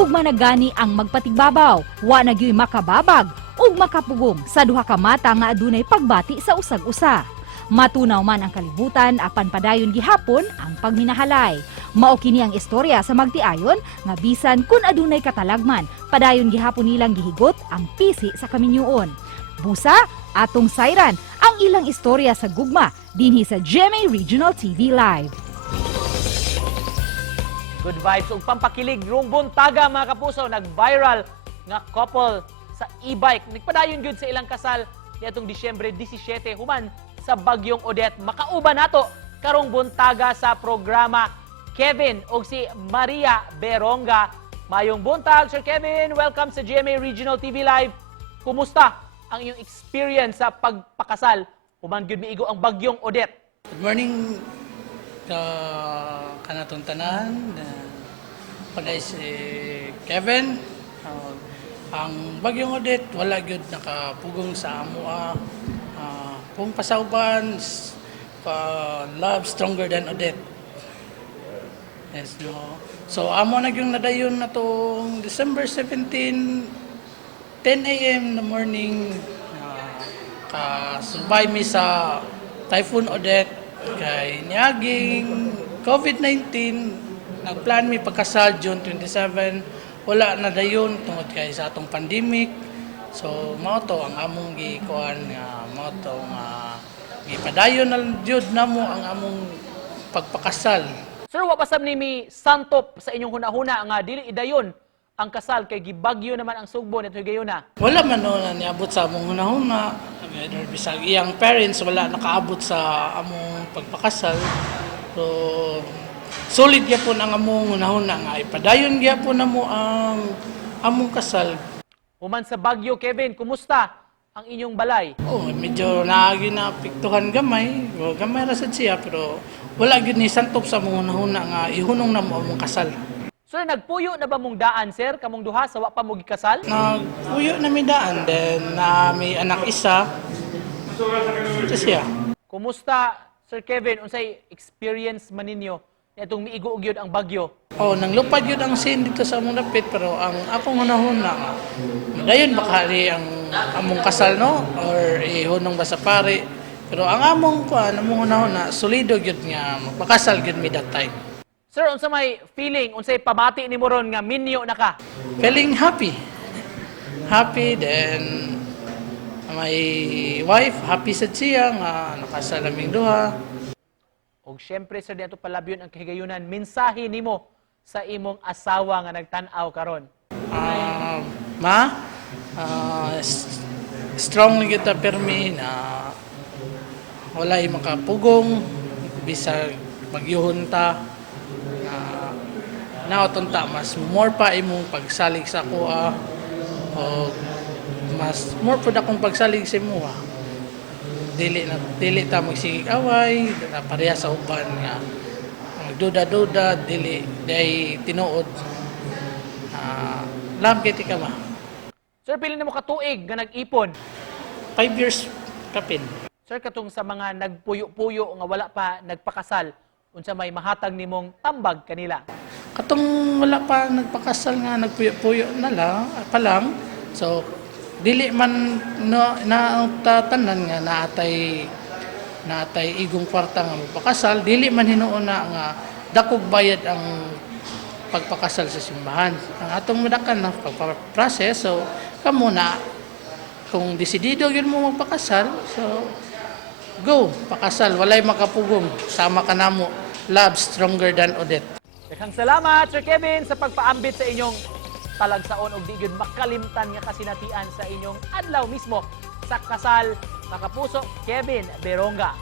gugma na gani ang magpatigbabaw, wa na gyud makababag ug makapugong sa duha ka mata nga adunay pagbati sa usag-usa. Matunaw man ang kalibutan apan padayon gihapon ang pagminahalay. Mao kini ang istorya sa magtiayon nga bisan kun adunay katalagman, padayon gihapon nilang gihigot ang pisi sa kaminyuon. Busa, atong sayran ang ilang istorya sa gugma dinhi sa GMA Regional TV Live. Good vibes ug pampakilig rong buntaga mga kapuso, nag-viral nga couple sa e-bike. Nagpadayon gyud sa ilang kasal niadtong Disyembre 17 human sa Bagyong Odette. Makauban nato karong buntaga sa programa Kevin ug si Maria Beronga. Mayong buntag, Sir Kevin. Welcome sa GMA Regional TV Live. Kumusta ang iyong experience sa pagpakasal human gyud miigo ang Bagyong Odette? Good morning kanatong tanan. Pagay si Kevin. Ang Bagyong Odette wala gyud nakapugong sa amo kung pasauban love stronger than Odette. Yes, no. So amo na gyud nadayon na tong December 17, 10 a.m. in the morning. Kasubay mi sa Typhoon Odette kay niaging COVID-19. Nagplan mi pagkasal June 27. Wala na dayon tungod kay sa atong pandemic. So mao to ang among gikuan nga mao to nga gipadayon na jud namo ang among pagpakasal. Sir, wa pasab nimi santop sa inyong hunahuna nga dili idayon ang kasal kay gibagyo naman ang sugbo nito gayuna. Wala man no niabot sa among hunahuna. Bisag iyang parents wala nakaabot sa among pagpakasal. So solid gyapon ang among hunahuna nga ipadayon gyapon namo ang among kasal. Human sa Bagyo, Kevin, kumusta ang inyong balay? Oh, medyo naagi na piktuhan gamay. Gamay ra sad siya pero wala gyud ni santop sa among hunahuna nga ihunong namo among kasal. Sir, nagpuyo na ba mong daan, sir? Kamong duha sa wa pa mo gikasal? Nagpuyo na mi daan, then may anak isa. Ito siya. Kumusta, Sir Kevin, unsay experience man ninyo itong miigo og yun ang bagyo? Oh, nanglupad yun ang scene dito sa among dapit, pero ang akong hunahuna, dayon bakali ang among kasal, no? Or ihunong ba sa pare. Pero ang among hunahuna, solido yun nga, magpakasal yun mi that time. Sir, unsa may feeling, unsay pamati ni mo ron nga minyo na ka? Feeling happy. Happy, then my wife, happy sa siya nga nakasal naming duha. Og syempre, sir, dito palabyon ang kahigayunan, mensahe nimo sa imong asawa nga nagtan-aw karon. Strong na kita permi na walay makapugong, bisag magyuhon ta. Naoton ta mas more pa imong pagsalig sa kuha o mas more pud akong pagsalig sa imuha. Dili ta magsigig away na pareha sa uban nga magduda-duda dili day tinuod. Love kiti ka ma. Sir, pili na mo katuig nga nag-ipon? 5 years kapin. Sir, katong sa mga nagpuyo-puyo nga wala pa nagpakasal, unsa may mahatag nimong tambag kanila? Katong wala pa nagpakasal nga nagpuyo-puyo na lang pa lang. So dili man natatanan nga naatay igong kwarta nga magpakasal, dili man hinuon nga dakog bayad ang pagpakasal sa simbahan. Ang atong madakan na pagpa-process, so kamo na kung desidido gyud mo magpakasal, so go, pakasal, walay makapugong, sama ka namo, love stronger than Odette. Daghang salamat, Sir Kevin, sa pagpaambit sa inyong talagsaon og di gyud makalimtan nga kasinatian sa inyong adlaw mismo sa kasal. Mga kapuso, Kevin Beronga.